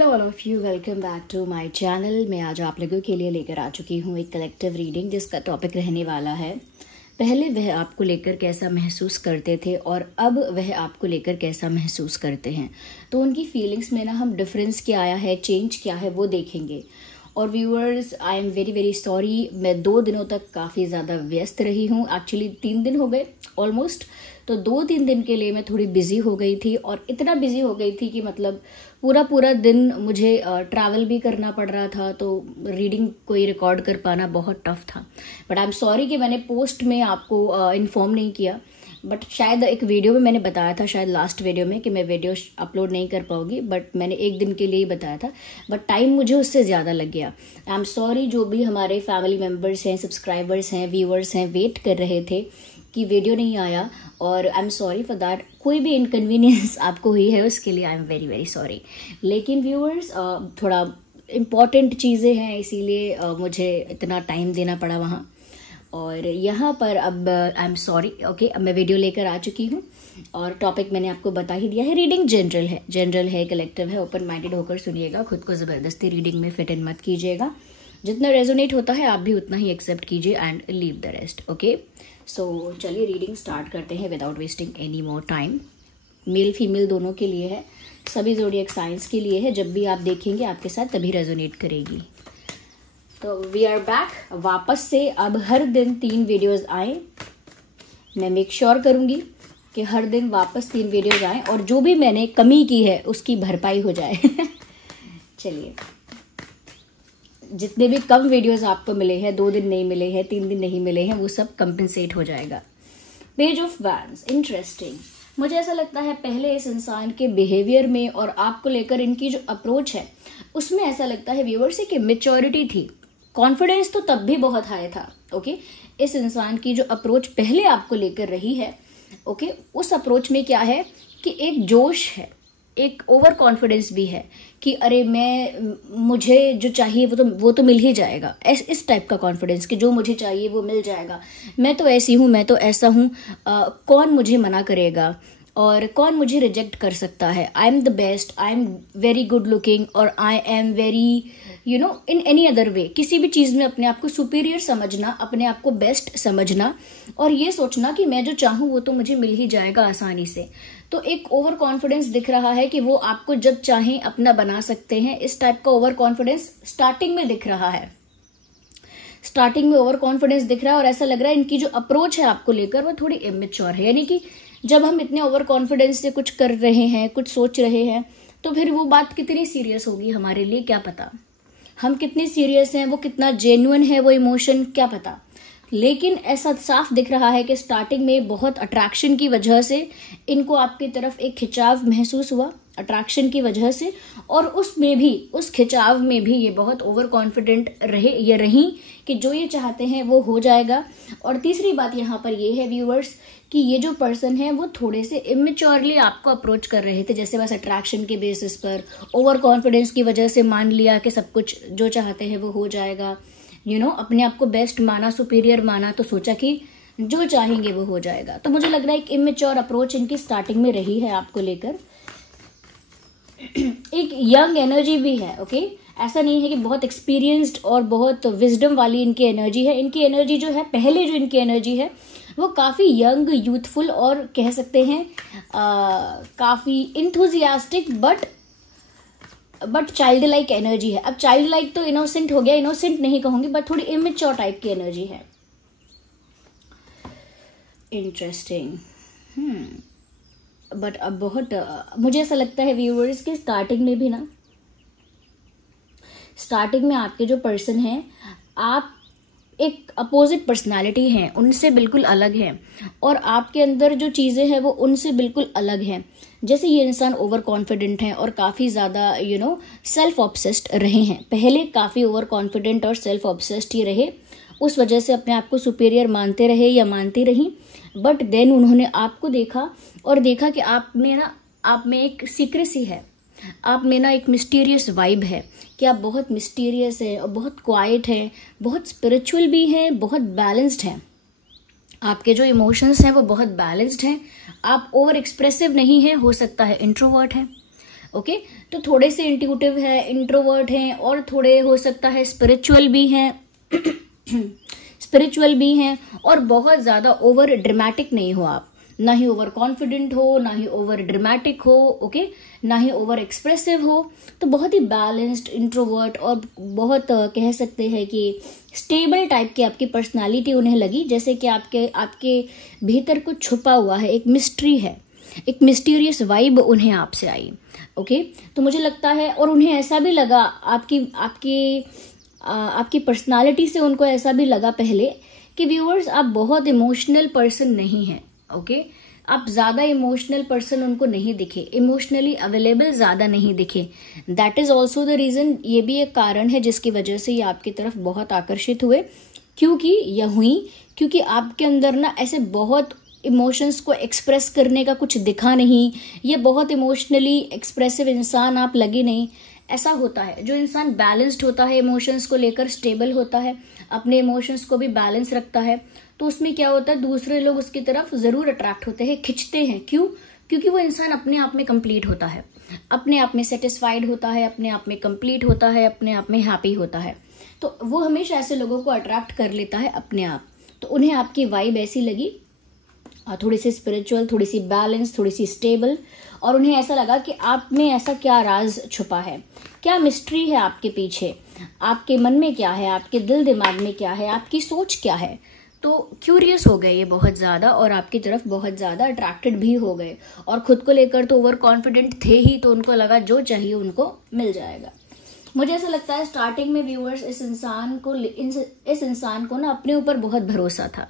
Hello all of you, welcome back to my channel. मैं आज आप लोगों के लिए लेकर आ चुकी हूँ एक कलेक्टिव रीडिंग जिसका टॉपिक रहने वाला है पहले वह आपको लेकर कैसा महसूस करते थे और अब वह आपको लेकर कैसा महसूस करते हैं। तो उनकी फीलिंग्स में ना हम डिफरेंस क्या आया है, चेंज क्या है, वो देखेंगे। और viewers, I am very very sorry, मैं 2 दिनों तक काफ़ी ज़्यादा व्यस्त रही हूँ। एक्चुअली 3 दिन हो गए ऑलमोस्ट। तो 2-3 दिन के लिए मैं थोड़ी बिजी हो गई थी और इतना बिजी हो गई थी कि मतलब पूरा दिन मुझे ट्रैवल भी करना पड़ रहा था, तो रीडिंग कोई रिकॉर्ड कर पाना बहुत टफ था। बट आई एम सॉरी कि मैंने पोस्ट में आपको इन्फॉर्म नहीं किया। बट शायद एक वीडियो में मैंने बताया था, शायद लास्ट वीडियो में, कि मैं वीडियो अपलोड नहीं कर पाऊंगी। बट मैंने 1 दिन के लिए ही बताया था, बट टाइम मुझे उससे ज़्यादा लग गया। आई एम सॉरी, जो भी हमारे फैमिली मेम्बर्स हैं, सब्सक्राइबर्स हैं, व्यूअर्स हैं, वेट कर रहे थे कि वीडियो नहीं आया, और I am sorry for that. कोई भी इनकन्वीनियंस आपको हुई है उसके लिए आई एम वेरी वेरी सॉरी। लेकिन व्यूअर्स, थोड़ा इम्पॉर्टेंट चीज़ें हैं, इसीलिए मुझे इतना टाइम देना पड़ा वहाँ। और यहाँ पर अब आई एम सॉरी, ओके। अब मैं वीडियो लेकर आ चुकी हूँ और टॉपिक मैंने आपको बता ही दिया है। रीडिंग जनरल है, कलेक्टिव है। ओपन माइंडेड होकर सुनिएगा, खुद को ज़बरदस्ती रीडिंग में फिट इन मत कीजिएगा। जितना रेजोनेट होता है आप भी उतना ही एक्सेप्ट कीजिए and leave the rest, okay. So चलिए रीडिंग स्टार्ट करते हैं without wasting any more time. Male female दोनों के लिए है, सभी ज़ोडिएक साइंस के लिए है। जब भी आप देखेंगे आपके साथ तभी रेजोनेट करेगी। तो वी आर बैक वापस से। अब हर दिन 3 वीडियोस आए। मैं मेक श्योर करूंगी कि हर दिन वापस 3 वीडियोस आए और जो भी मैंने कमी की है उसकी भरपाई हो जाए। चलिए, जितने भी कम वीडियोस आपको मिले हैं, 2 दिन नहीं मिले हैं, 3 दिन नहीं मिले हैं, वो सब कंपेंसेट हो जाएगा। Page of wands, interesting. मुझे ऐसा लगता है पहले इस इंसान के बिहेवियर में और आपको लेकर इनकी जो अप्रोच है उसमें ऐसा लगता है व्यूअर्स से कि मैच्योरिटी थी। कॉन्फिडेंस तो तब भी बहुत हाई था, ओके। इस इंसान की जो अप्रोच पहले आपको लेकर रही है, ओके, उस अप्रोच में क्या है कि एक जोश है, एक ओवर कॉन्फिडेंस भी है कि अरे मुझे जो चाहिए वो तो मिल ही जाएगा। इस टाइप का कॉन्फिडेंस कि जो मुझे चाहिए वो मिल जाएगा। मैं तो ऐसी हूँ, मैं तो ऐसा हूँ, कौन मुझे मना करेगा और कौन मुझे रिजेक्ट कर सकता है। I am the best, I am very good looking और I am very in any other way. किसी भी चीज़ में अपने आप को सुपीरियर समझना, अपने आप को बेस्ट समझना और ये सोचना कि मैं जो चाहूँ वो तो मुझे मिल ही जाएगा आसानी से। तो एक ओवर कॉन्फिडेंस दिख रहा है कि वो आपको जब चाहें अपना बना सकते हैं। इस टाइप का ओवर कॉन्फिडेंस स्टार्टिंग में दिख रहा है। स्टार्टिंग में ओवर कॉन्फिडेंस दिख रहा है और ऐसा लग रहा है इनकी जो अप्रोच है आपको लेकर वो थोड़ी इमेच्योर है। यानी कि जब हम इतने ओवर कॉन्फिडेंस से कुछ कर रहे हैं, कुछ सोच रहे हैं, तो फिर वो बात कितनी सीरियस होगी हमारे लिए क्या पता। हम कितने सीरियस हैं, वो कितना जेन्युइन है वो इमोशन, क्या पता। लेकिन ऐसा साफ दिख रहा है कि स्टार्टिंग में बहुत अट्रैक्शन की वजह से इनको आपकी तरफ एक खिंचाव महसूस हुआ, अट्रैक्शन की वजह से। और उसमें भी, उस खिंचाव में भी ये बहुत ओवर कॉन्फिडेंट रहे या रही कि जो ये चाहते हैं वो हो जाएगा। और तीसरी बात यहाँ पर ये है व्यूअर्स कि ये जो पर्सन है वो थोड़े से इमेच्योरली आपको अप्रोच कर रहे थे। जैसे बस अट्रैक्शन के बेसिस पर, ओवर कॉन्फिडेंस की वजह से मान लिया कि सब कुछ जो चाहते हैं वो हो जाएगा। अपने आप को बेस्ट माना, सुपीरियर माना, तो सोचा कि जो चाहेंगे वो हो जाएगा। तो मुझे लग रहा है एक इमेच्योर अप्रोच इनकी स्टार्टिंग में रही है आपको लेकर। एक यंग एनर्जी भी है, ओके। ऐसा नहीं है कि बहुत एक्सपीरियंस्ड और बहुत विजडम वाली इनकी एनर्जी है। इनकी एनर्जी जो है, पहले जो इनकी एनर्जी है वो काफ़ी यंग, यूथफुल और कह सकते हैं काफ़ी enthusiastic but child like energy है। अब चाइल्ड लाइक तो इनोसेंट हो गया, इनोसेंट नहीं कहूंगी, बट थोड़ी इमेच्योर टाइप की एनर्जी है। इंटरेस्टिंग। बट अब बहुत मुझे ऐसा लगता है व्यूअर्स की स्टार्टिंग में आपके जो पर्सन हैं, आप एक अपोजिट पर्सनालिटी हैं, उनसे बिल्कुल अलग हैं और आपके अंदर जो चीज़ें हैं वो उनसे बिल्कुल अलग हैं। जैसे ये इंसान ओवर कॉन्फिडेंट हैं और काफ़ी ज़्यादा सेल्फ ऑब्सेस्ड रहे हैं। पहले काफ़ी ओवर कॉन्फिडेंट और सेल्फ ऑब्सेस्ड ही रहे, उस वजह से अपने आप को सुपीरियर मानते रहे या मानती रही। बट देन उन्होंने आपको देखा और देखा कि आप में एक सीक्रेसी है, आप में ना एक मिस्टीरियस वाइब है कि आप बहुत मिस्टीरियस है और बहुत क्वाइट है, बहुत स्पिरिचुअल भी हैं, बहुत बैलेंस्ड हैं। आपके जो इमोशंस हैं वो बहुत बैलेंस्ड हैं। आप ओवर एक्सप्रेसिव नहीं हैं, हो सकता है इंट्रोवर्ट है, ओके तो थोड़े से इंट्यूटिव है, इंट्रोवर्ट हैं, और थोड़े हो सकता है स्पिरिचुअल भी हैं स्पिरिचुअल भी हैं, और बहुत ज्यादा ओवर ड्रामेटिक नहीं हो आप, ना ही ओवर कॉन्फिडेंट हो, ना ही ओवर ड्रामेटिक हो, ओके, ना ही ओवर एक्सप्रेसिव हो। तो बहुत ही बैलेंस्ड, इंट्रोवर्ट, और बहुत कह सकते हैं कि स्टेबल टाइप की आपकी पर्सनालिटी उन्हें लगी, जैसे कि आपके भीतर कुछ छुपा हुआ है, एक मिस्ट्री है, एक मिस्टीरियस वाइब उन्हें आपसे आई। ओके तो मुझे लगता है, और उन्हें ऐसा भी लगा आपकी पर्सनालिटी से, उनको ऐसा भी लगा पहले कि व्यूअर्स आप बहुत इमोशनल पर्सन नहीं हैं। ओके आप ज्यादा इमोशनल पर्सन उनको नहीं दिखे, इमोशनली अवेलेबल ज्यादा नहीं दिखे। That is also the reason, ये भी एक कारण है जिसकी वजह से ये आपकी तरफ बहुत आकर्षित हुए, क्योंकि आपके अंदर ना ऐसे बहुत इमोशंस को एक्सप्रेस करने का कुछ दिखा नहीं, ये बहुत इमोशनली एक्सप्रेसिव इंसान आप लगे नहीं। ऐसा होता है, जो इंसान बैलेंस्ड होता है, इमोशंस को लेकर स्टेबल होता है, अपने इमोशंस को भी बैलेंस रखता है, तो उसमें क्या होता है, दूसरे लोग उसकी तरफ जरूर अट्रैक्ट होते हैं, खिंचते हैं। क्यों? क्योंकि वो इंसान अपने आप में कंप्लीट होता है, अपने आप में सेटिस्फाइड होता है, अपने आप में कंप्लीट होता है, अपने आप में हैप्पी होता है, तो वो हमेशा ऐसे लोगों को अट्रैक्ट कर लेता है अपने आप। तो उन्हें आपकी वाइब ऐसी लगी, थोड़ी सी स्पिरिचुअल, थोड़ी सी बैलेंस, थोड़ी सी स्टेबल, और उन्हें ऐसा लगा कि आप में ऐसा क्या राज छुपा है, क्या मिस्ट्री है आपके पीछे, आपके मन में क्या है, आपके दिल दिमाग में क्या है, आपकी सोच क्या है। तो क्यूरियस हो गए ये बहुत ज्यादा, और आपकी तरफ बहुत ज्यादा अट्रैक्टेड भी हो गए, और खुद को लेकर तो ओवर कॉन्फिडेंट थे ही, तो उनको लगा जो चाहिए उनको मिल जाएगा। मुझे ऐसा लगता है स्टार्टिंग में व्यूअर्स इस इंसान को ना अपने ऊपर बहुत भरोसा था,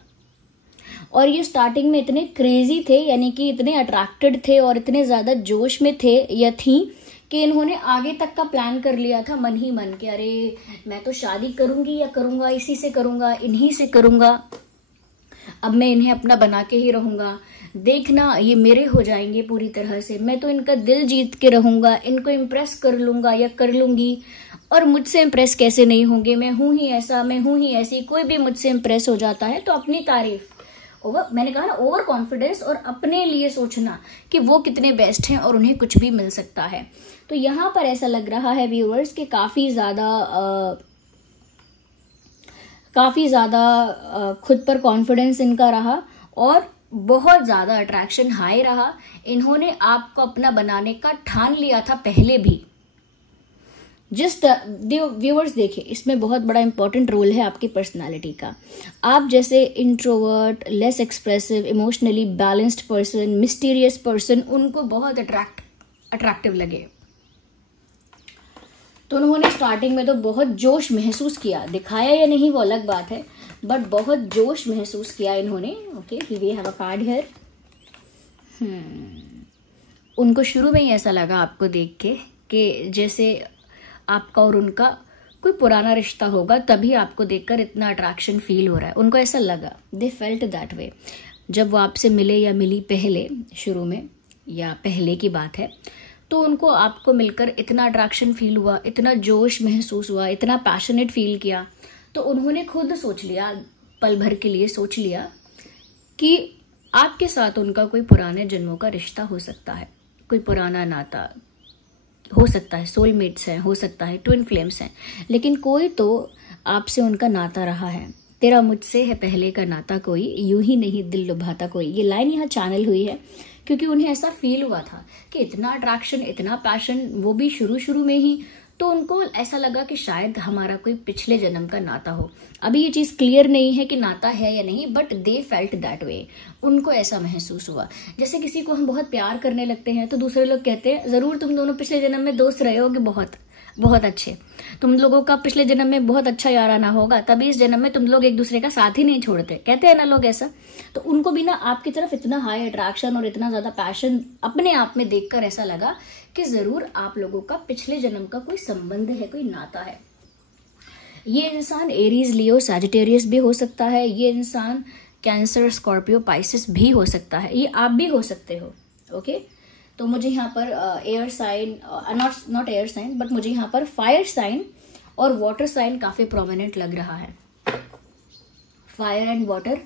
और ये स्टार्टिंग में इतने क्रेजी थे, यानी कि इतने अट्रैक्टेड थे और इतने ज्यादा जोश में थे या थी कि इन्होंने आगे तक का प्लान कर लिया था मन ही मन के, अरे मैं तो शादी करूंगी या करूंगा, इसी से करूंगा, इन्हीं से करूंगा, अब मैं इन्हें अपना बना के ही रहूंगा, देखना ये मेरे हो जाएंगे पूरी तरह से, मैं तो इनका दिल जीत के रहूंगा, इनको इम्प्रेस कर लूंगा या कर लूंगी, और मुझसे इम्प्रेस कैसे नहीं होंगे, मैं हूं ही ऐसा, मैं हूं ही ऐसी, कोई भी मुझसे इम्प्रेस हो जाता है। तो अपनी तारीफ, मैंने कहा ना, ओवर कॉन्फिडेंस, और अपने लिए सोचना कि वो कितने बेस्ट हैं और उन्हें कुछ भी मिल सकता है। तो यहाँ पर ऐसा लग रहा है व्यूअर्स कि काफी ज्यादा खुद पर कॉन्फिडेंस इनका रहा, और बहुत ज्यादा अट्रैक्शन हाई रहा। इन्होंने आपको अपना बनाने का ठान लिया था पहले भी। व्यूअर्स देखिए, इसमें बहुत बड़ा इंपॉर्टेंट रोल है आपकी पर्सनालिटी का। आप जैसे introvert, less expressive, emotionally balanced person, mysterious person उनको बहुत अट्रैक्टिव लगे, तो उन्होंने स्टार्टिंग में तो बहुत जोश महसूस किया, दिखाया या नहीं वो अलग बात है, बट बहुत जोश महसूस किया इन्होंने। Okay we have a card here. उनको शुरू में ही ऐसा लगा आपको देख के कि जैसे आपका और उनका कोई पुराना रिश्ता होगा, तभी आपको देखकर इतना अट्रैक्शन फील हो रहा है, उनको ऐसा लगा, दे फेल्ट दैट वे। जब वो आपसे मिले या मिली पहले, शुरू में या पहले की बात है, तो उनको आपको मिलकर इतना अट्रैक्शन फील हुआ, इतना जोश महसूस हुआ, इतना पैशनेट फील किया, तो उन्होंने खुद सोच लिया, पल भर के लिए सोच लिया कि आपके साथ उनका कोई पुराने जन्मों का रिश्ता हो सकता है, कोई पुराना नाता हो सकता है, सोलमेट्स हैं, हो सकता है ट्विन फ्लेम्स हैं, लेकिन कोई तो आपसे उनका नाता रहा है। तेरा मुझसे है पहले का नाता कोई, यूं ही नहीं दिल लुभाता कोई। ये लाइन यहाँ चैनल हुई है क्योंकि उन्हें ऐसा फील हुआ था कि इतना अट्रैक्शन, इतना पैशन, वो भी शुरू में ही, तो उनको ऐसा लगा कि शायद हमारा कोई पिछले जन्म का नाता हो। अभी ये चीज क्लियर नहीं है कि नाता है या नहीं, but they felt that way, उनको ऐसा महसूस हुआ। जैसे किसी को हम बहुत प्यार करने लगते हैं तो दूसरे लोग कहते हैं जरूर तुम दोनों पिछले जन्म में दोस्त रहे होगे, बहुत बहुत अच्छे, तुम लोगों का पिछले जन्म में बहुत अच्छा याराना होगा, तभी इस जन्म में तुम लोग एक दूसरे का साथ ही नहीं छोड़ते, कहते हैं ना लोग ऐसा। तो उनको भी ना आपकी तरफ इतना हाई अट्रैक्शन और इतना ज्यादा पैशन अपने आप में देखकर ऐसा लगा कि जरूर आप लोगों का पिछले जन्म का कोई संबंध है, कोई नाता है। ये इंसान एरीज, लियो, सैजिटेरियस भी हो सकता है, ये इंसान कैंसर, स्कॉर्पियो, पाइसिस भी हो सकता है, ये आप भी हो सकते हो। ओके तो मुझे यहाँ पर air sign, not air sign, but मुझे यहाँ पर फायर साइन और वाटर साइन काफी प्रोमिनेंट लग रहा है। फायर एंड वाटर,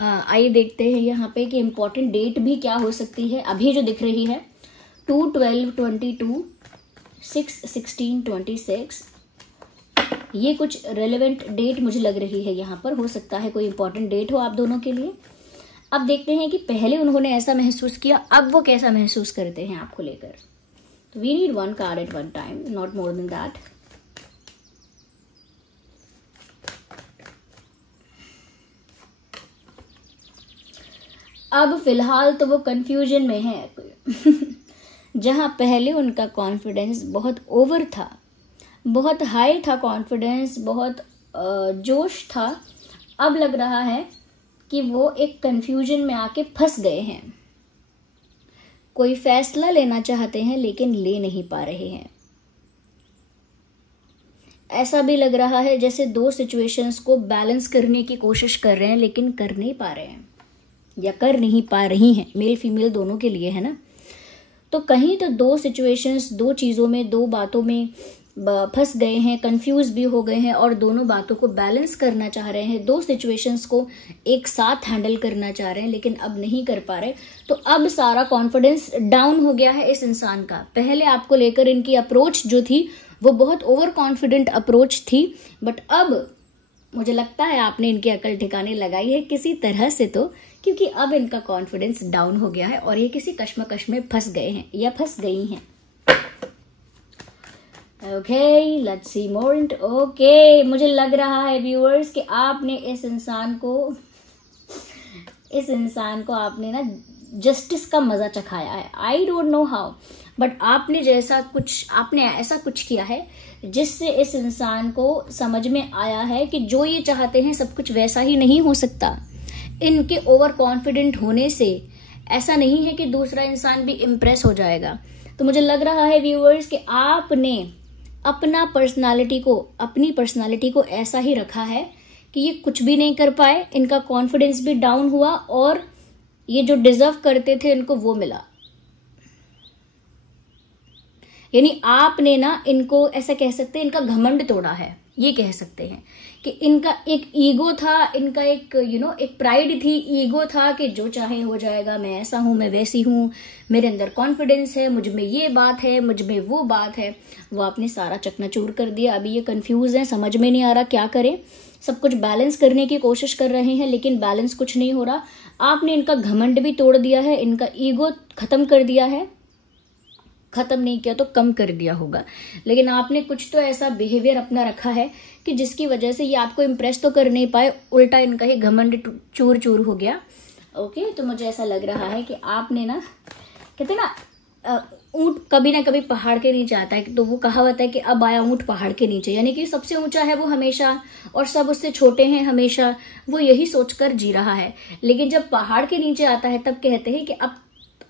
आइए देखते हैं यहाँ पे कि इम्पोर्टेंट डेट भी क्या हो सकती है। अभी जो दिख रही है 2/12/22, 6/16/26, ये कुछ रेलेवेंट डेट मुझे लग रही है यहाँ पर। हो सकता है कोई इम्पोर्टेंट डेट हो आप दोनों के लिए। अब देखते हैं कि पहले उन्होंने ऐसा महसूस किया, अब वो कैसा महसूस करते हैं आपको लेकर। तो we need one card at one time, not more than that. अब फिलहाल तो वो कंफ्यूजन में है। जहां पहले उनका कॉन्फिडेंस बहुत ओवर था, बहुत हाई था कॉन्फिडेंस, बहुत जोश था, अब लग रहा है कि वो एक कंफ्यूजन में आके फंस गए हैं। कोई फैसला लेना चाहते हैं लेकिन ले नहीं पा रहे हैं। ऐसा भी लग रहा है जैसे दो सिचुएशंस को बैलेंस करने की कोशिश कर रहे हैं लेकिन कर नहीं पा रहे हैं, या कर नहीं पा रही हैं। मेल फीमेल दोनों के लिए है ना। तो कहीं तो दो सिचुएशंस, दो चीज़ों में, दो बातों में फंस गए हैं, कंफ्यूज भी हो गए हैं और दोनों बातों को बैलेंस करना चाह रहे हैं, दो सिचुएशंस को एक साथ हैंडल करना चाह रहे हैं लेकिन अब नहीं कर पा रहे। तो अब सारा कॉन्फिडेंस डाउन हो गया है इस इंसान का। पहले आपको लेकर इनकी अप्रोच जो थी वो बहुत ओवर कॉन्फिडेंट अप्रोच थी, बट अब मुझे लगता है आपने इनकी अकल ठिकाने लगाई है किसी तरह से, तो क्योंकि अब इनका कॉन्फिडेंस डाउन हो गया है और ये किसी कश्मकश में फंस गए हैं या फंस गई हैं। Okay, let's see more into. Okay, मुझे लग रहा है व्यूअर्स कि आपने इस इंसान को आपने ना जस्टिस का मजा चखाया है। I don't know how, but आपने ऐसा कुछ किया है जिससे इस इंसान को समझ में आया है कि जो ये चाहते हैं सब कुछ वैसा ही नहीं हो सकता। इनके ओवर कॉन्फिडेंट होने से ऐसा नहीं है कि दूसरा इंसान भी इम्प्रेस हो जाएगा। तो मुझे लग रहा है व्यूअर्स कि आपने अपनी पर्सनालिटी को ऐसा ही रखा है कि ये कुछ भी नहीं कर पाए, इनका कॉन्फिडेंस भी डाउन हुआ और ये जो डिजर्व करते थे इनको वो मिला। यानी आपने ना इनको ऐसा कह सकते हैं, इनका घमंड तोड़ा है, ये कह सकते हैं कि इनका एक ईगो था, इनका एक एक प्राइड थी, ईगो था कि जो चाहे हो जाएगा, मैं ऐसा हूं, मैं वैसी हूं, मेरे अंदर कॉन्फिडेंस है, मुझ में ये बात है, मुझ में वो बात है। वो आपने सारा चकनाचूर कर दिया। अभी ये कंफ्यूज है, समझ में नहीं आ रहा क्या करें। सब कुछ बैलेंस करने की कोशिश कर रहे हैं लेकिन बैलेंस कुछ नहीं हो रहा। आपने इनका घमंड भी तोड़ दिया है, इनका ईगो खत्म कर दिया है, खत्म नहीं किया तो कम कर दिया होगा, लेकिन आपने कुछ तो ऐसा बिहेवियर अपना रखा है कि जिसकी वजह से ये आपको इम्प्रेस तो कर नहीं पाए, उल्टा इनका ही घमंड चूर चूर हो गया। ओके, तो मुझे ऐसा लग रहा है कि आपने ना, कहते ना ऊंट कभी ना कभी पहाड़ के नीचे आता है, तो वो कहावत है कि अब आया ऊंट पहाड़ के नीचे, यानी कि सबसे ऊंचा है वो हमेशा और सब उससे छोटे हैं हमेशा, वो यही सोचकर जी रहा है। लेकिन जब पहाड़ के नीचे आता है तब कहते हैं कि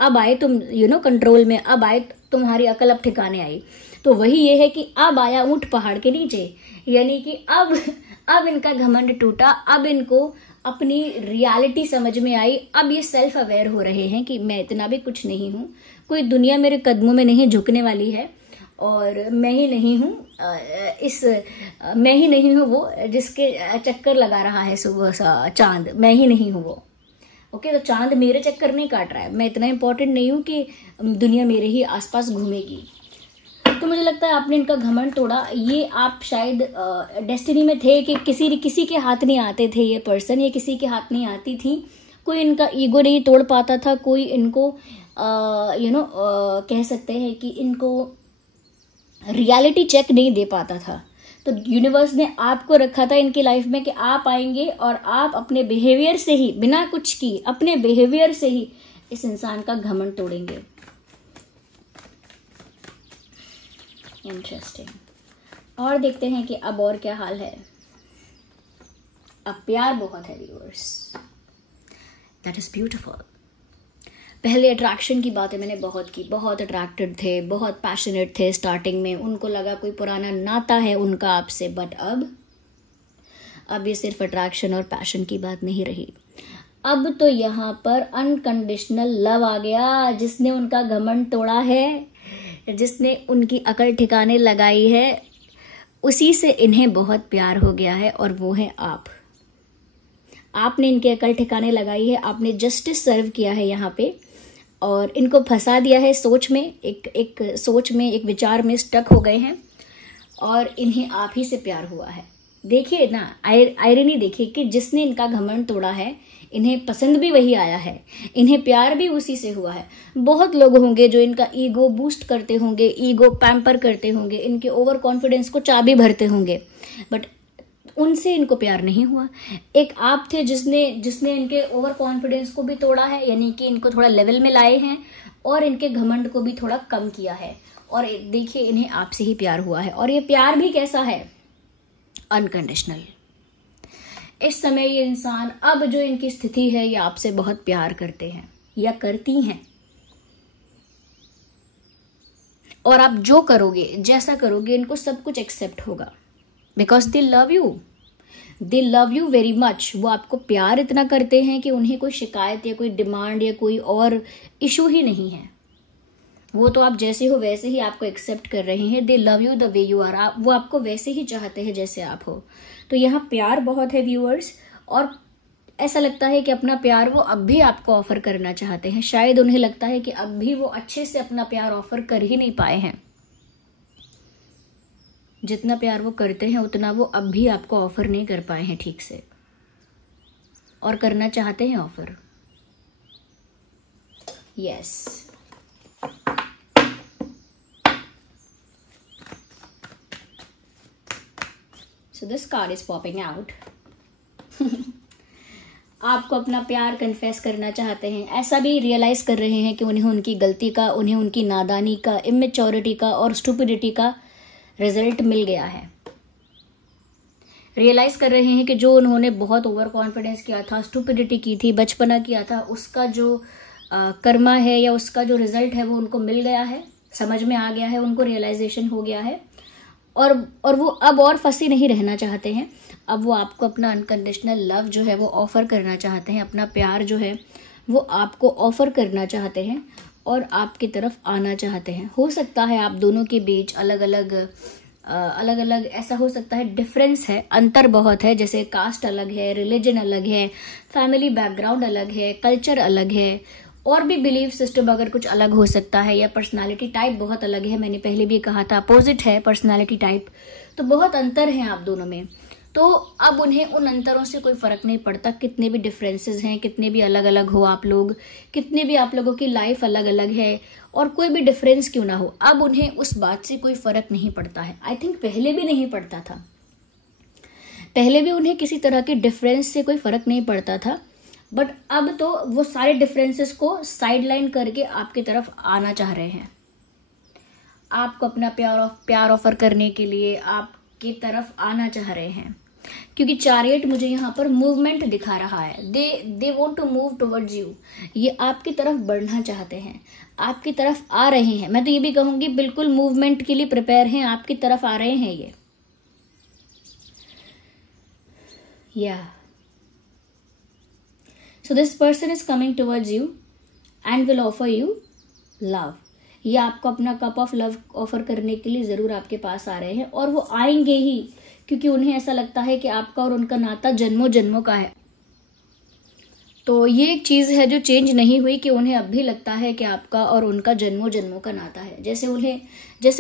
अब आए तुम कंट्रोल में, अब आए तुम्हारी अकल अब ठिकाने आई। तो वही ये है कि अब आया ऊंट पहाड़ के नीचे, यानी कि अब इनका घमंड टूटा, अब इनको अपनी रियलिटी समझ में आई। अब ये सेल्फ अवेयर हो रहे हैं कि मैं इतना भी कुछ नहीं हूँ, कोई दुनिया मेरे कदमों में नहीं झुकने वाली है और मैं ही नहीं हूँ वो जिसके चक्कर लगा रहा है सुबह चांद, मैं ही नहीं हूँ वो। ओके, तो चांद मेरे चक्कर नहीं काट रहा है, मैं इतना इंपॉर्टेंट नहीं हूं कि दुनिया मेरे ही आसपास घूमेगी। तो मुझे लगता है आपने इनका घमंड तोड़ा। ये आप शायद डेस्टिनी में थे कि किसी के हाथ नहीं आते थे ये पर्सन, ये किसी के हाथ नहीं आती थी। कोई इनका ईगो नहीं तोड़ पाता था, कोई इनको कह सकते हैं कि इनको रियलिटी चेक नहीं दे पाता था। तो यूनिवर्स ने आपको रखा था इनकी लाइफ में कि आप आएंगे और आप अपने बिहेवियर से ही, बिना कुछ की, अपने बिहेवियर से ही इस इंसान का घमंड तोड़ेंगे। इंटरेस्टिंग। और देखते हैं कि अब और क्या हाल है। अब प्यार बहुत है व्यूअर्स, दैट इज ब्यूटिफुल। पहले अट्रैक्शन की बातें मैंने बहुत की, बहुत अट्रैक्टेड थे, बहुत पैशनेट थे स्टार्टिंग में, उनको लगा कोई पुराना नाता है उनका आपसे, बट अब ये सिर्फ अट्रैक्शन और पैशन की बात नहीं रही। अब तो यहाँ पर अनकंडीशनल लव आ गया। जिसने उनका घमंड तोड़ा है, जिसने उनकी अकल ठिकाने लगाई है, उसी से इन्हें बहुत प्यार हो गया है और वो है आप। आपने इनके अकल ठिकाने लगाई है, आपने जस्टिस सर्व किया है यहाँ पे, और इनको फंसा दिया है सोच में, एक सोच में, एक विचार में स्टक हो गए हैं, और इन्हें आप ही से प्यार हुआ है। देखिए ना, आयरनी देखिए कि जिसने इनका घमंड तोड़ा है, इन्हें पसंद भी वही आया है, इन्हें प्यार भी उसी से हुआ है। बहुत लोग होंगे जो इनका ईगो बूस्ट करते होंगे, ईगो पैम्पर करते होंगे, इनके ओवर कॉन्फिडेंस को चाबी भरते होंगे, बट उनसे इनको प्यार नहीं हुआ। एक आप थे जिसने इनके ओवर कॉन्फिडेंस को भी तोड़ा है, यानी कि इनको थोड़ा लेवल में लाए हैं, और इनके घमंड को भी थोड़ा कम किया है, और देखिए इन्हें आपसे ही प्यार हुआ है। और ये प्यार भी कैसा है? अनकंडीशनल। इस समय ये इंसान, अब जो इनकी स्थिति है, ये आपसे बहुत प्यार करते हैं या करती हैं, और आप जो करोगे, जैसा करोगे, इनको सब कुछ एक्सेप्ट होगा, because they love you very much. वो आपको प्यार इतना करते हैं कि उन्हें कोई शिकायत या कोई डिमांड या कोई और इशू ही नहीं है। वो तो आप जैसे हो वैसे ही आपको एक्सेप्ट कर रहे हैं। They love you the way you are. वो आपको वैसे ही चाहते हैं जैसे आप हो। तो यहाँ प्यार बहुत है व्यूअर्स, और ऐसा लगता है कि अपना प्यार वो अब भी आपको ऑफर करना चाहते हैं। शायद उन्हें लगता है कि अब भी वो अच्छे से अपना प्यार ऑफर कर ही नहीं पाए हैं। जितना प्यार वो करते हैं उतना वो अब भी आपको ऑफर नहीं कर पाए हैं ठीक से, और करना चाहते हैं offer. Yes, so this card is popping out. आपको अपना प्यार कन्फेस करना चाहते हैं, ऐसा भी रियलाइज कर रहे हैं कि उन्हें उनकी गलती का, उन्हें उनकी नादानी का, इमेच्योरिटी का और स्टुपिडिटी का रिजल्ट मिल गया है। रियलाइज कर रहे हैं कि जो उन्होंने बहुत ओवर कॉन्फिडेंस किया था, स्टुपिडिटी की थी, बचपना किया था, उसका जो कर्मा है या उसका जो रिजल्ट है वो उनको मिल गया है, समझ में आ गया है, उनको रियलाइजेशन हो गया है, और वो अब और फंसे नहीं रहना चाहते हैं। अब वो आपको अपना अनकंडीशनल लव जो है वो ऑफर करना चाहते हैं, अपना प्यार जो है वो आपको ऑफर करना चाहते हैं और आपकी तरफ आना चाहते हैं। हो सकता है आप दोनों के बीच अलग अलग ऐसा हो सकता है, डिफरेंस है, अंतर बहुत है, जैसे कास्ट अलग है, रिलीजन अलग है, फैमिली बैकग्राउंड अलग है, कल्चर अलग है, और भी बिलीफ सिस्टम अगर कुछ अलग हो सकता है, या पर्सनालिटी टाइप बहुत अलग है। मैंने पहले भी कहा था अपोजिट है पर्सनालिटी टाइप, तो बहुत अंतर है आप दोनों में। तो अब उन्हें उन अंतरों से कोई फर्क नहीं पड़ता, कितने भी डिफरेंसेस हैं, कितने भी अलग अलग हो आप लोग, कितने भी आप लोगों की लाइफ अलग अलग है, और कोई भी डिफरेंस क्यों ना हो, अब उन्हें उस बात से कोई फर्क नहीं पड़ता है। आई थिंक पहले भी नहीं पड़ता था, पहले भी उन्हें किसी तरह के डिफरेंस से कोई फर्क नहीं पड़ता था, बट अब तो वो सारे डिफरेंसेस को साइडलाइन करके आपकी तरफ आना चाह रहे हैं, आपको अपना प्यार ऑफर करने के लिए आपकी तरफ आना चाह रहे हैं। क्योंकि चैरियट मुझे यहाँ पर मूवमेंट दिखा रहा है, they want to move towards you. ये आपकी तरफ बढ़ना चाहते हैं, आपकी तरफ आ रहे हैं। मैं तो ये भी कहूंगी बिल्कुल मूवमेंट के लिए प्रिपेयर हैं, आपकी तरफ आ रहे हैं ये। या So this person is coming towards you and will offer you love. ये आपको अपना कप ऑफ लव ऑफर करने के लिए जरूर आपके पास आ रहे हैं, और वो आएंगे ही, क्योंकि उन्हें ऐसा लगता है कि आपका और उनका नाता जन्मों जन्मों का है। तो ये एक चीज है जो चेंज नहीं हुई, कि उन्हें अब भी लगता है कि आपका और उनका जन्मों जन्मों का नाता है। जैसे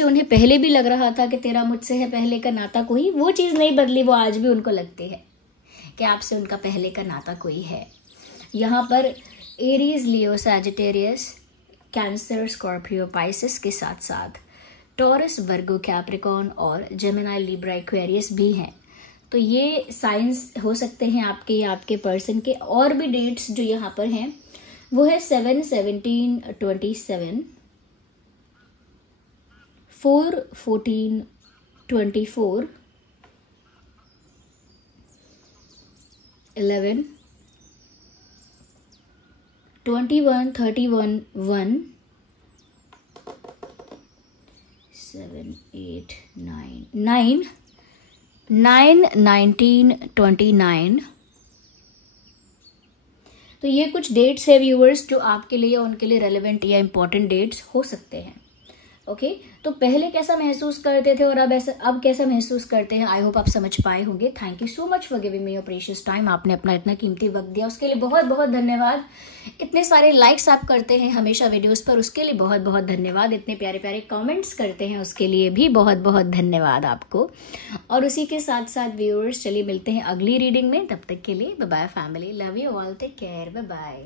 उन्हें पहले भी लग रहा था कि तेरा मुझसे है पहले का नाता कोई, वो चीज नहीं बदली, वो आज भी उनको लगती है कि आपसे उनका पहले का नाता कोई है। यहाँ पर एरीज, लियो, सैजिटेरियस, कैंसर, स्कॉर्पियो, पाइसेस के साथ साथ टॉरस, वर्गो, कैप्रिकॉर्न और जेमिनी, लिब्रा, एक्वेरियस भी हैं। तो ये साइंस हो सकते हैं आपके या आपके पर्सन के। और भी डेट्स जो यहाँ पर हैं वो है 7, 17, 27, 4, 14, 24, 11, 21, 31, 1, 7, 8, 9, 19, 29। तो ये कुछ डेट्स है व्यूअर्स जो आपके लिए उनके लिए रेलेवेंट या इंपॉर्टेंट डेट्स हो सकते हैं। ओके तो पहले कैसा महसूस करते थे और अब कैसा महसूस करते हैं, आई होप आप समझ पाए होंगे। Thank you so much for giving me your precious time. आपने अपना इतना कीमती वक्त दिया, उसके लिए बहुत बहुत धन्यवाद। इतने सारे लाइक्स आप करते हैं हमेशा वीडियोस पर, उसके लिए बहुत बहुत धन्यवाद। इतने प्यारे प्यारे कमेंट्स करते हैं, उसके लिए भी बहुत बहुत धन्यवाद आपको। और उसी के साथ साथ व्यूअर्स, चलिए मिलते हैं अगली रीडिंग में। तब तक के लिए bye bye family, love you all, take care, bye bye.